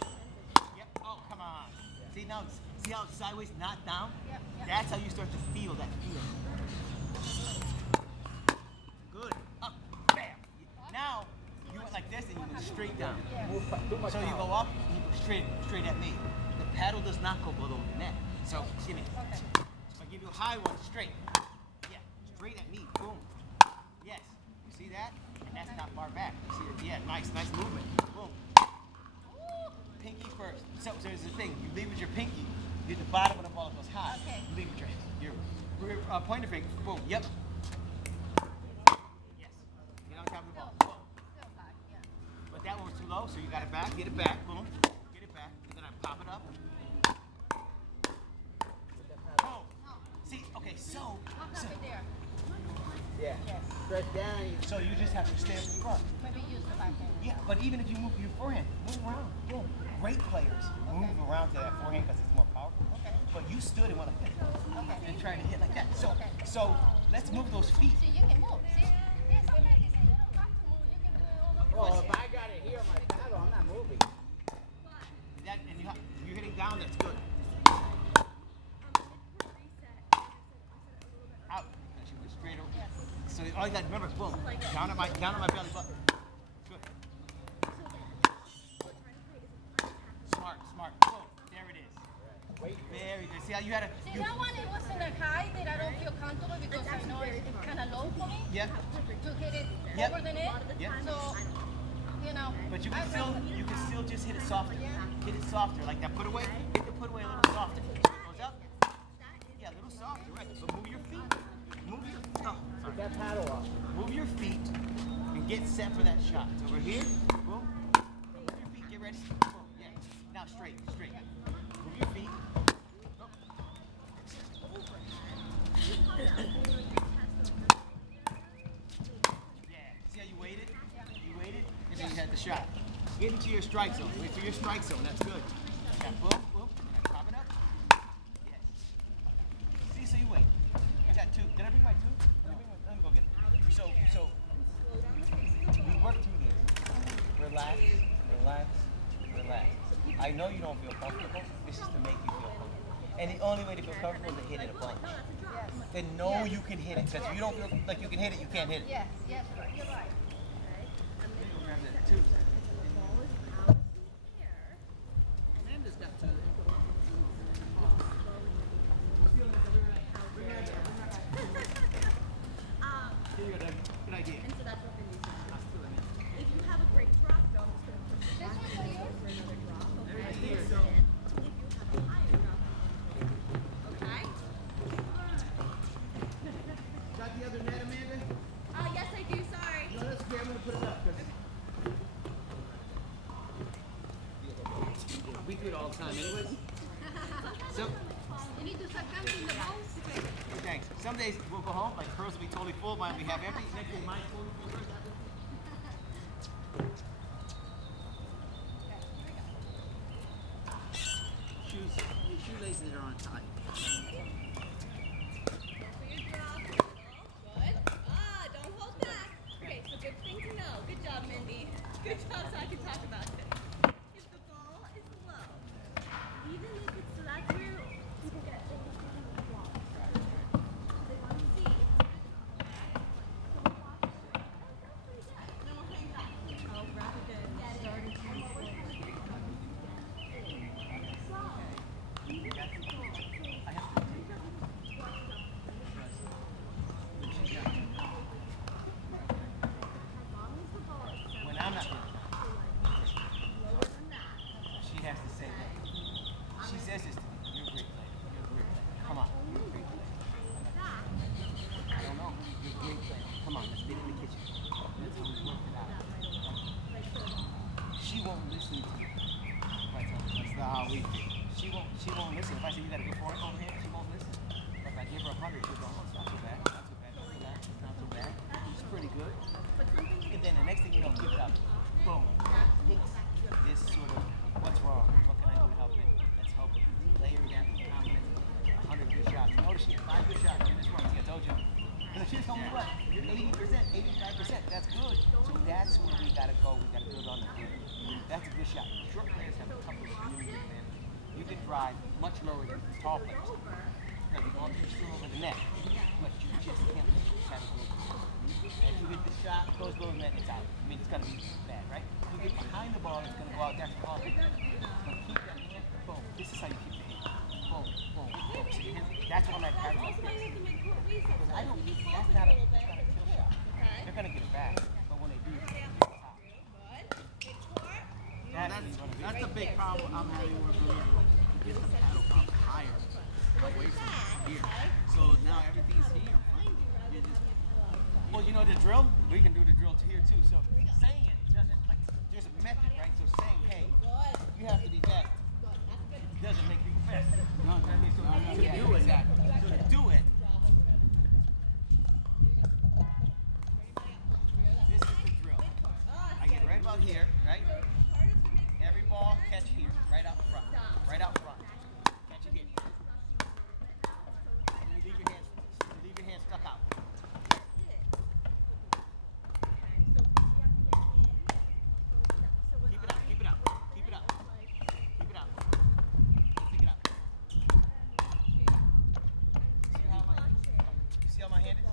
Yep. Oh, come on. See now, see how it's sideways, not down? That's how you start to feel that feeling. Good. Up. Bam. Now, you went like this and you went straight down. So you go up and you go straight at me. The paddle does not go below the net. So, see me. So if I give you a high one, straight. Yeah, straight at me. Boom. Yes. You see that? And that's not far back. You see it? Yeah, nice movement. Boom. Pinky first. So there's the thing. You leave with your pinky. You hit the bottom of the ball, it goes high. Okay. You leave with your pointer finger. Boom. Yep. Yes. Get on top of the ball. Boom. Still back, yeah. But that one was too low, so you got it back. Get it back. Boom. Get it back. And then I pop it up. Boom. See, okay, so. I'll have it there. Yeah. Yes. Stretch down. So you just have to stay up front. Maybe use the backhand. Yeah, but even if you move your forehand, move around. Boom. Great players move around to that forehand because it's more powerful. Okay. But you stood and went like that. Okay. And trying to hit like that. So let's move those feet. So you can move. See? Yes, I'm like, you don't have to move. You can do it all over. Well, if I got it here on my paddle, I'm not moving. That, and you're hitting down, that's good. Out. And she went straight over. Yes. So all you got to remember is boom. Down at my belly button. Good. Smart. Boom. There it is. Very good. See how you had a. See, that one, it wasn't a high that I don't feel comfortable because I know it's kind of low for me Yeah. to hit it Yep. over the net. Yep. So, you know. But you can still just hit it softer. Yeah. Hit it softer. Like that put away. Hit the put away a little softer. Goes up. Yeah, a little softer, right. But move your feet. Move your Put that paddle up. Move your feet and get set for that shot. It's over here. Boom. Move your feet. Get ready. Boom. Yeah. Now straight. Move your feet. Yeah. See how you waited? You waited, and then you had the shot. Get into your strike zone. Wait for your strike zone. That's good. Yeah. Boom. And pop it up. Yes. See, so you wait. You got two. Did I bring my two? Let me go get it. So we work through this. Relax. I know you don't feel comfortable. This is to make you feel comfortable. And the only way to feel comfortable is to hit it a bunch. Yes. Then know you can hit it. Because if you don't feel like you can hit it, you can't hit it. Yes, you're right. Grab that too. Amanda's got two. Here you go, Doug. Good idea. And so that's what the music is. If you have a great drop, though, I'm just going to push This back one's for you? for another drop. Okay. Right here. If you have a higher drop, okay. Got the other net, Amanda? Yes, I do. Sorry. No, that's okay. I'm going to put it up. We do it all the time anyways. So, You need to start counting the balls. thanks. Some days we'll go home, like hers will be totally full, mine will be half empty. Next day mine's totally full. Shoes shoelaces are untied. Good. Don't hold back. Okay, so good thing to know. Good job, Mindy. Good job, so I can talk about it. If the ball is low, even if it's so that's where people get things on the wall. They want to see. So we'll watch it. That's pretty good. Then we'll hang back. Oh, rather than starting to move forward. When I'm not doing she has to say that. She says this to me. You're a great player. You're a great player. Come on. You're a great player. I don't know. You're a great player. Come on. Let's get in the kitchen. That's how we work it out. She won't listen to me. If I tell her that's not how we feel. She won't listen. If I say you gotta go for it over here, she won't listen. But if I give her 100, she'll go, oh, it's not too bad. Not too bad. Don't relax. It's not too bad. It's pretty good. And then the next thing you know, give it up. Boom. Hits this sort of, what's wrong? What can I do to help it? Let's help it. Layer that confidence. 100 good shots. Notice she had 5 good shots in this one. Yeah, told you. Because she's told me what? 80%, 85%. That's good. So that's where we gotta go. We gotta build on the good. That's a good shot. Short players have a couple of really good advantages. You can drive much lower than tall players. Because you're going to through over the net. But you just can't let your shadow go. And if you hit the shot, goes below the net, it's out. I mean, it's gonna be bad, right? You get behind the ball, it's gonna go out there for all. So keep that hand, boom. This is how you keep the hand. Boom, boom, boom. So your hand, that's what I'm at having like this. Because I don't, that's not a kill shot. They're gonna get it back, but when they do, it's top. That's the big problem I'm having with Blue. Get the paddle up higher, away from here. So now everything's here. You're just, Well, you know the drill? We can do the drill to here too. So saying it doesn't, like, there's a method, right? So saying, hey, you have to be fast doesn't make people faster. no, To yeah, do it, exactly. So to do it, this is the drill. I get right about here, right? Every ball catch here, right out front. Right out front. Catch it here. And you leave your hands stuck out. Keep it up, keep it up, keep it up. Keep it up. Stick it up. See how my hand is?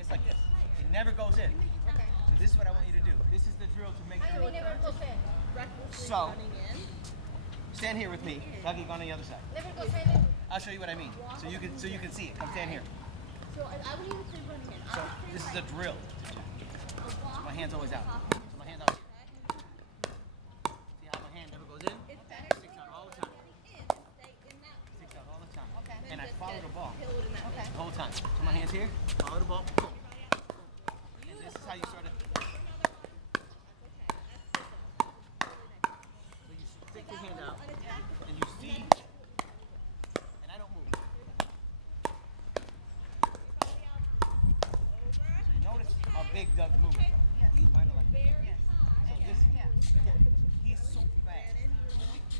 It's like this. It never goes in. So this is what I want you to do. This is the drill to make sure. Never goes in. So, stand here with me. Lucky, go on the other side. Never goes in. I'll show you what I mean. So you can see it. Come stand here. So I wouldn't even say running in. So this is a drill. So my hand's always out. So my hand's out here. See how my hand never goes in? It's better Sticks out all the time. in and stay in that. Sticks out all the time. Okay. And I follow the ball Pillowed in that. Okay. the whole time. So my hand's here. Follow the ball. Boom. And this is how you sort of. So you stick your hand out and you see. And I don't move. So you notice how big Doug's moving. Mine are like this. So this, he's so fast. It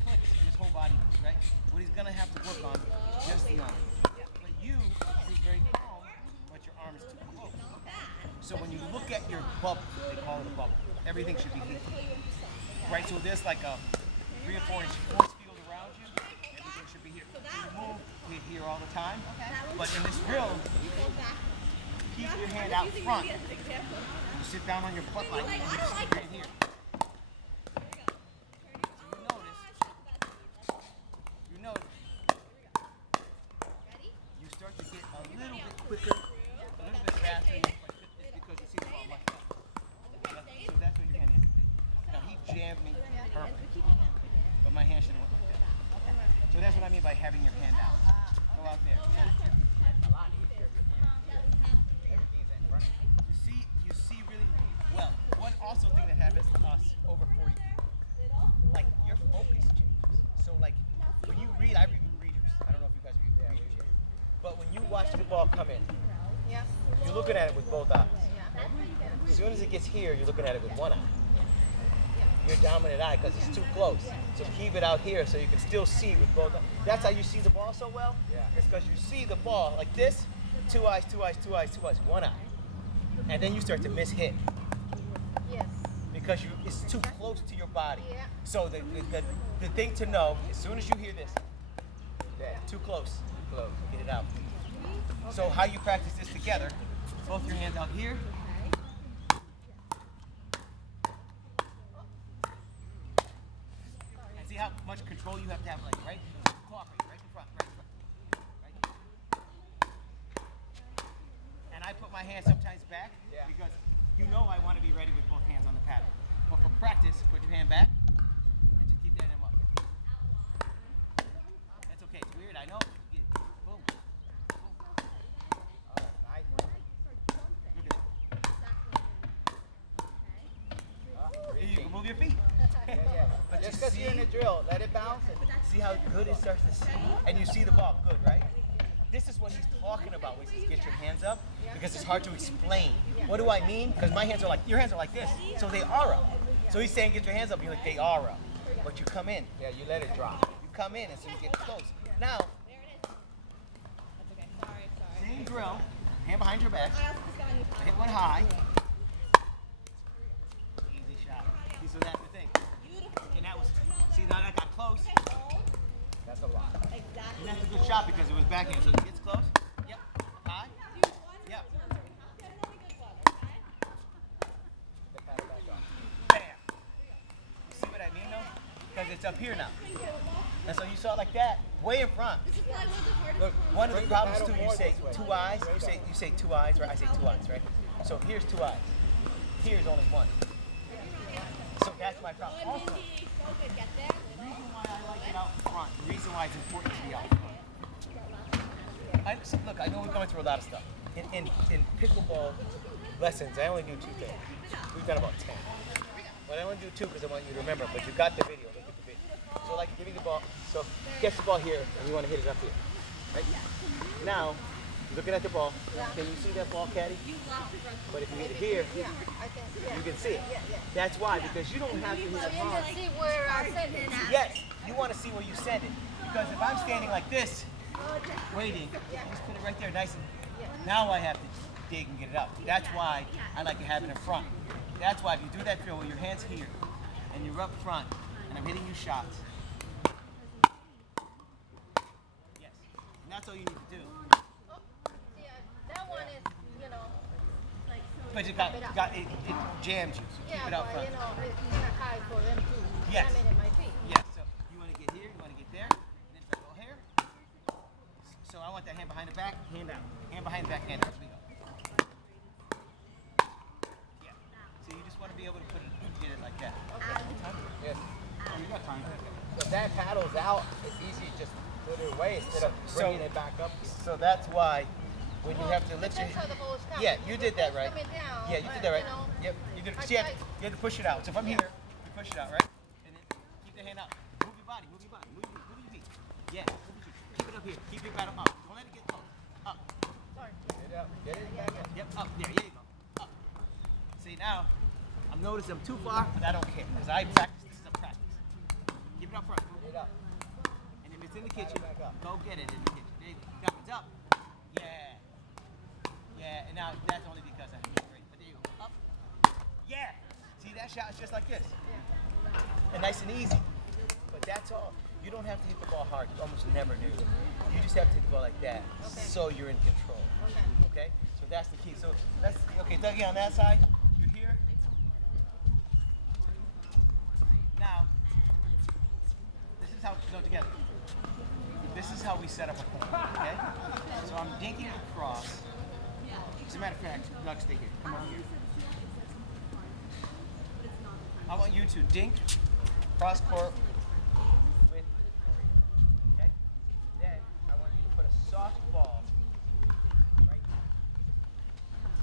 clicks in his whole body, right? What he's gonna have to work on is just the arm. But you're very calm, but your arm is too close. So when you look at your bubble, they call it a bubble, everything should be here. Right, so there's like a 3 or 4 inch force field around you, everything should be here. So you move here all the time, but in this drill, keep your hand out front. You sit down on your butt like you just sit right here. So you notice, you start to get a little bit quicker, a little bit faster, it's because you see the ball much faster. So that's what your hand needs to be. Now he jammed me perfect, but my hand should have went like that. So that's what I mean by having your hand out. Go out there. a lot easier with hands here. Everything's in front of you. You see really well. One also thing that happens to us over 40, like your focus changes. So like when you read, I read with readers. I don't know if you guys read with readers here. But when you watch the ball come in, you're looking at it with both eyes. As soon as it gets here, you're looking at it with one eye. your dominant eye because it's too close. So keep it out here so you can still see with both. That's how you see the ball so well. Yeah. It's because you see the ball like this, 2 eyes, 2 eyes, 2 eyes, 2 eyes, 1 eye, and then you start to miss hit. Yes. Because it's too close to your body. Yeah. So the thing to know, as soon as you hear this, too close, get it out. So how you practice this together, both your hands out here. And see how much control you have to have, like, right? Clock right in front, right in front. Right? And I put my hand sometimes back because you know I want to be ready with both hands on the paddle. But for practice, put your hand back and just keep that hand up. That's okay. It's weird, I know. Boom. Boom. All right, nice. Look at it. You can move your feet. But just because you're in a drill, let it bounce and see how good it starts to see. And you see the ball good, right? This is what he's talking about when he says get your hands up, because it's hard to explain. What do I mean? Because my hands are like, your hands are like this, so they are up. So he's saying get your hands up, you're like, they are up. But you come in. Yeah, you let it drop. You come in and so you get close. Now, same drill, hand behind your back. I hit one high. Easy shot. See, so that's the thing. And that was, see, now that got close. That's a lot. And that's a good shot because it was backhand. So it gets close. Yep. High. Yep. Bam. You see what I mean though? Because it's up here now. And so you saw it like that, way in front. Look, one of the problems too, you say 2 eyes. You say 2 eyes, right? I say 2 eyes, right? So here's 2 eyes. Here's only 1. So that's my problem. Also, the reason why I like it out front, the reason why it's important to be out front. Look, I know we're going through a lot of stuff. In pickleball lessons, I only do 2 things. We've done about 10. But I only do 2 because I want you to remember. But you got the video. Look at the video. So like, give me the ball. So catch the ball here, and you want to hit it up here. Right? Now, looking at the ball, can you see that ball, caddy? But if you hit it here, you can see it. That's why, because you don't have to hit it hard. See where I send it. Yes, you want to see where you send it. Because if I'm standing like this, waiting, just put it right there nice and... Now I have to dig and get it out. That's why I like to have it in front. That's why if you do that drill with your hands here, and you're up front, and I'm hitting you shots. Yes, and that's all you need to do. That one is, you know, But it jams you, so keep it out front. You know, it's kind of high for them to Yes. jam it in my feet. Yes, so you want to get here, you want to get there, and then if I go here, so I want that hand behind the back, hand out. Hand behind the back, hand out. As we go. Yeah. So you just want to be able to get it like that. Yes. Oh, you got time. So if that paddle's out, it's easy to just put it away instead of bringing it back up. So that's why when you have to lift your... That's how the ball is coming. Yeah, you did that right. Coming down, Yeah, you did that right. you know, Yep, you did. See, you have to push it out. So if I'm here, you push it out, right? And then keep the hand up. Move your body, move your body, move your feet. Yeah, move your feet. Keep it up here. Keep your paddle up. Don't let it get close. Up. Get it up. Get it back up. Yep, up there. There you go. Up. See, now, I'm noticing I'm too far, but I don't care. Because I practice. This is a practice. Keep it up front. Get it up. And if it's in the kitchen, back up. go get it in the kitchen. There you go. Now it's up. Yeah. Yeah, and now that's only because I hit it great. But there you go. Up. Yeah. See, that shot is just like this. And nice and easy. But that's all. You don't have to hit the ball hard. You almost never do. You just have to hit the ball like that. So you're in control. Okay? So that's the key. So let's, okay, Dougie on that side. You're here. Now, this is how, go together. This is how we set up a point, okay? So I'm dinking across. As a matter of fact, Doug, stay here. Come on here. I want you to dink cross court with, okay? Then I want you to put a soft ball right here.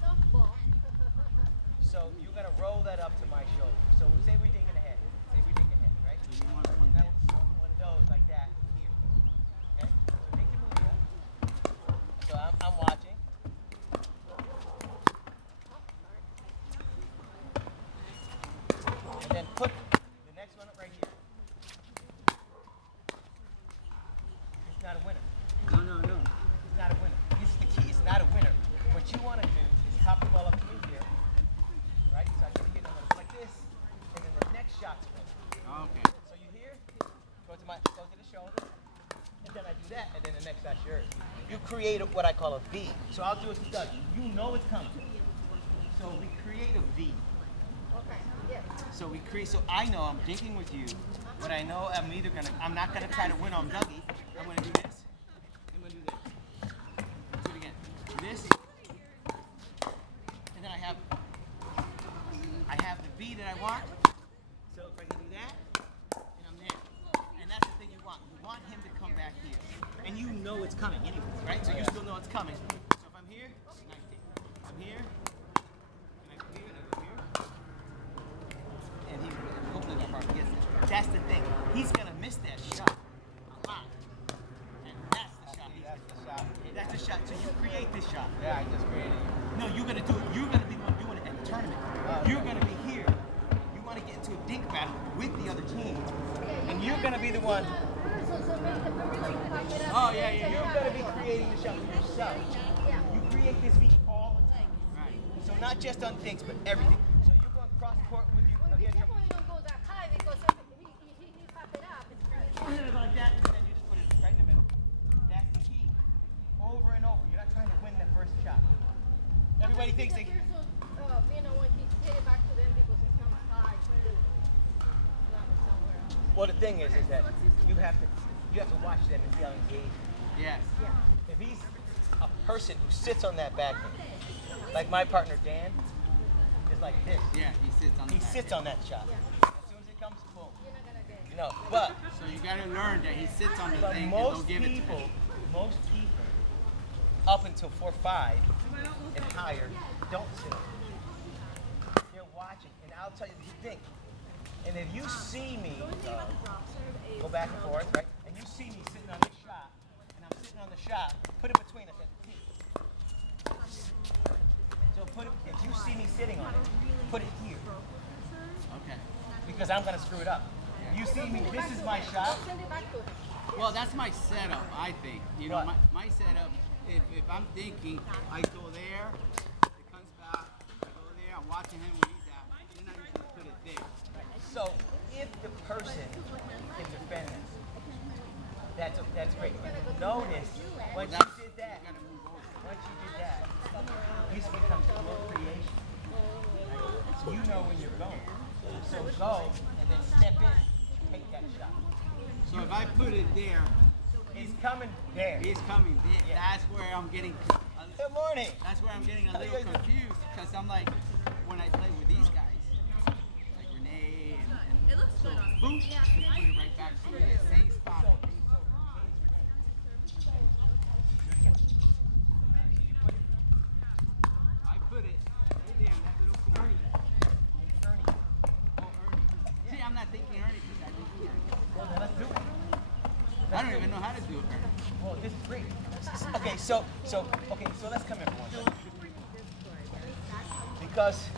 Softball. So you're gonna roll that up to my shoulder. So say we dink in the head. Say we dink in the head, right? One of those like that here. Okay? So make your move here. So I'm watching. And then put not a winner. No. It's not a winner. This is the key. It's not a winner. What you want to do is pop the ball up to me here, right? So I can hit it like this, and then the next shot's a winner. Okay. So you here, go to the shoulder, and then I do that, and then the next shot's yours. You create what I call a V. So I'll do it to Doug. You know it's coming. So we create a V. Okay. Yes. So I know I'm thinking with you, but I know I'm not gonna try to win on Dougie. I'm gonna do this. I'm gonna do this. Let's do it again. This, and then I have the V that I want. So if I can do that, and I'm there. And that's the thing you want. You want him to come back here. And you know it's coming anyways, right? So you still know it's coming. So if I'm here, I'm here, and I go here, and I go here. And he hopefully my partner gets it. That's the thing. He's gonna miss that shot a lot. And that's the shot. That's the shot. So you create this shot. Yeah, I just created it. No, you're gonna do it. You're gonna be the one doing it at the tournament. You're gonna be here. You want to get into a dink battle with the other team, and you're gonna be the one. Oh, yeah. You're gonna be creating the shot for yourself. You create this beat all the time. Right. So not just on dinks, but everything. So you're going cross court with your Well, be against your careful you don't go that high because if he pop it up, it's crazy. like that, and then you just put it right in the middle. That's the key. Over and over. You're not trying to win the first shot. Everybody thinks they. When he hit it back to them because it comes high, somewhere. Well, the thing is that you have to watch them and see how engaged. Yes. If he's a person who sits on that backhand, like my partner Dan, is like this. Yeah, he sits on the He back. sits on that shot. As soon as it comes, boom. You're not gonna get it. You know, but So you gotta learn that he sits on the thing and most don't give it to people, him. up until 4-5 and higher, don't sit. They're watching, and I'll tell you the thing. And if you see me go back and forth, right, and you see me sitting on this shot, and I'm sitting on the shot, put it between us at the tee. So if you see me sitting on it, put it here, Okay. because I'm gonna screw it up. You see me, this is my shot. Send it back to him. Well, that's my setup, I think. You know, What? my setup, if I'm thinking, I go there, it comes back, I go there, I'm watching him where he's at, then I usually put it there. So if the person can defend this, that's great. Notice once you did that, You gotta move over. once you did that, this becomes your creation. So you know when you're going. So go and then step in, take that shot. So if I put it there, He's coming there. he's coming there. Yeah. That's where I'm getting. Good morning. That's where I'm getting a little confused because I'm like, when I play with these guys, like Renee and It looks so good on boom, they put it right back to the same spot. I put it right there in that little corner. Oh, Ernie. See, I'm not thinking Ernie because I think Ernie. Well, then let's do it. I don't even know how to do it, Ernie. Well, this is great. Okay, so let's come in for one second. Because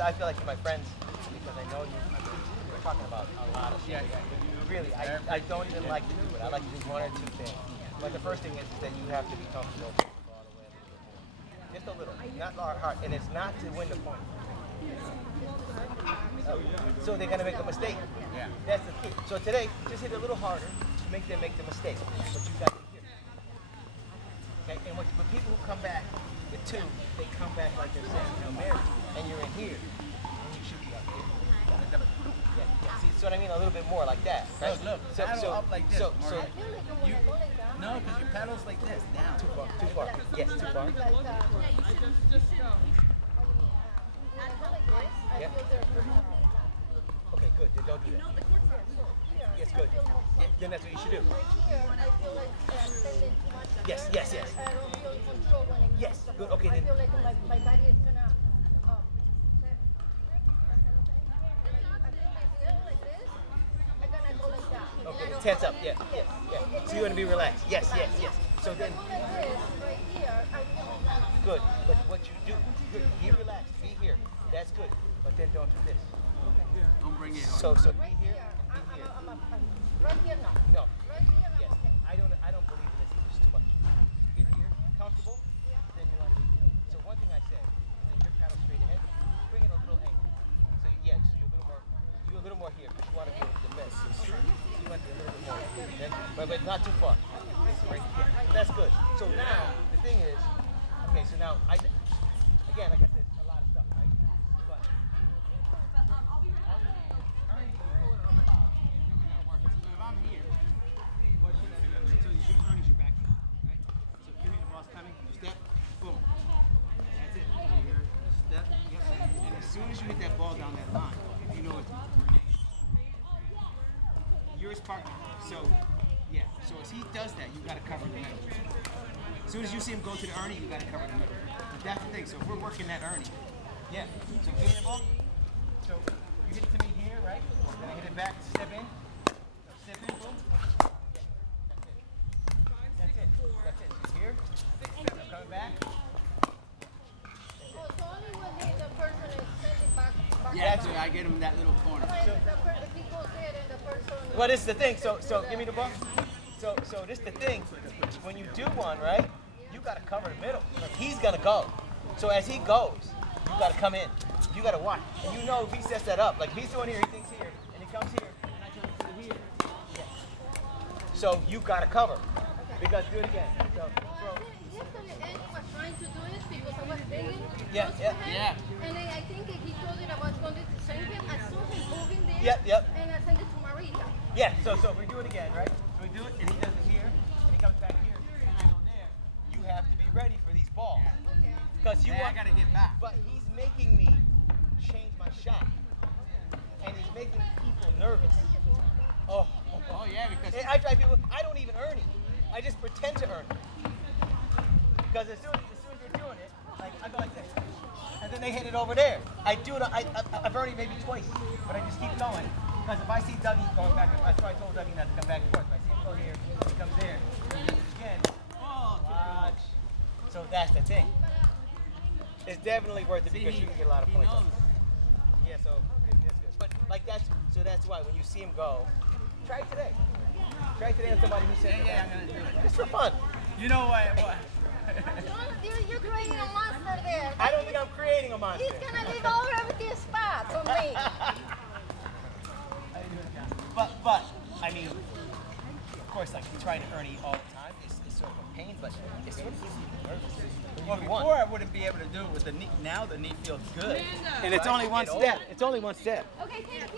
I feel like you're my friends, because I know you. We're talking about a lot of shit. Really, I don't even like to do it. I like to do one or two things. But the first thing is that you have to be comfortable all the way up to the point. Just a little, not hard, and it's not to win the point. So they're gonna make a mistake. Yeah. That's the key. So today, just hit a little harder to make them make the mistake. But you got to hit. Okay, and when people who come back with two, they come back like they're saying, Mary, and you're in here, and you should be up here. Yeah. See what I mean? A little bit more like that. Right? Look, paddle up like this. So, I feel like when I go like that, no, because your paddle's like this, down. too far. Yes, too far. like, when I go like this, I Yeah. feel they're Okay, good. Then don't do that. Yes, good. Yeah, then that's what you should do. Right here, I feel like I'm spending too much. Yes. I don't feel in control when it Yes, comes to good, ball. okay, I then- feel like my body is gonna. I'm gonna go like that. Okay, And I don't tense feel up. like- Yeah. So you want to be relaxed. Yes. So then, If I go like this right here, I feel like good. But what you do, good. Be relaxed. Be here. That's good. But then don't do this. Don't bring it So right be here. here. Be here. I'm right here now. No. Right here, I'm Yes. okay. I don't believe Okay, but not too far. Right? Yeah, that's good. So now the thing is, okay, so now again, like I said, a lot of stuff, right? But I'll be right back. So if I'm here, what should I do? So your turn is your back here, right? So you hear the ball's coming, you step, boom. That's it. You hear step, yep. And as soon as you hit that ball down that line, you know it's Renee. You're his partner. So yeah. So as he does that, you gotta cover the middle. As soon as you see him go to the Ernie, you gotta cover the middle. But that's the thing. So if we're working that Ernie, yeah. So give me the ball. So you hit it to me here, right? Then I hit it back, step in. Step in, boom. That's it. That's it. So here. I'm coming back. Oh, so only when the person is sending back. yeah, so I get him in that little corner. If he goes there, then the person. Well, this is the thing. So give me the ball. So this is the thing. When you do one, right? You gotta cover the middle. Like, he's gonna go. So as he goes, you gotta come in. You gotta watch. And you know if he sets that up, like if he's doing here, he thinks here, and he comes here, and I tell him to here. Yeah. So you gotta cover. Because do it again. So Yesterday, Andy was trying to do it because I was bending Yeah, close yeah, to him. yeah. And then I think he told it I was going to send him. I saw him moving there. Yep. And I sent it to Marita. yeah, so if we do it again, right? So we do it, and he does it here, and he comes back here, and I go there. You have to be ready for these balls. Because you I gotta get back. But he's making me change my shot. And he's making people nervous. Oh yeah, because I drive people, I don't even earn it. I just pretend to earn it. Because as soon as you're doing it, like I go like this. And then they hit it over there. I do it, I've earned it maybe twice. But I just keep going. Because if I see Dougie going back, that's why I told Dougie not to come back and forth. If I see him go here, he comes there, he does it again. Watch. So that's the thing. It's definitely worth it because you can get a lot of he points. knows. Yeah, so that's good. But like that's why when you see him go, try it today. Try it today on somebody who said, Yeah, I'm gonna do it. just for fun. You know what? You're creating a monster there. I don't think I'm creating a monster. He's going to leave over everything spots on me. But I mean, of course, like trying to earn it all the time is sort of a pain, but it's sort of easy to nervous. Well, before I wouldn't be able to do it with the knee. Now the knee feels good. And it's only one step. It's only one step. Okay, thank you.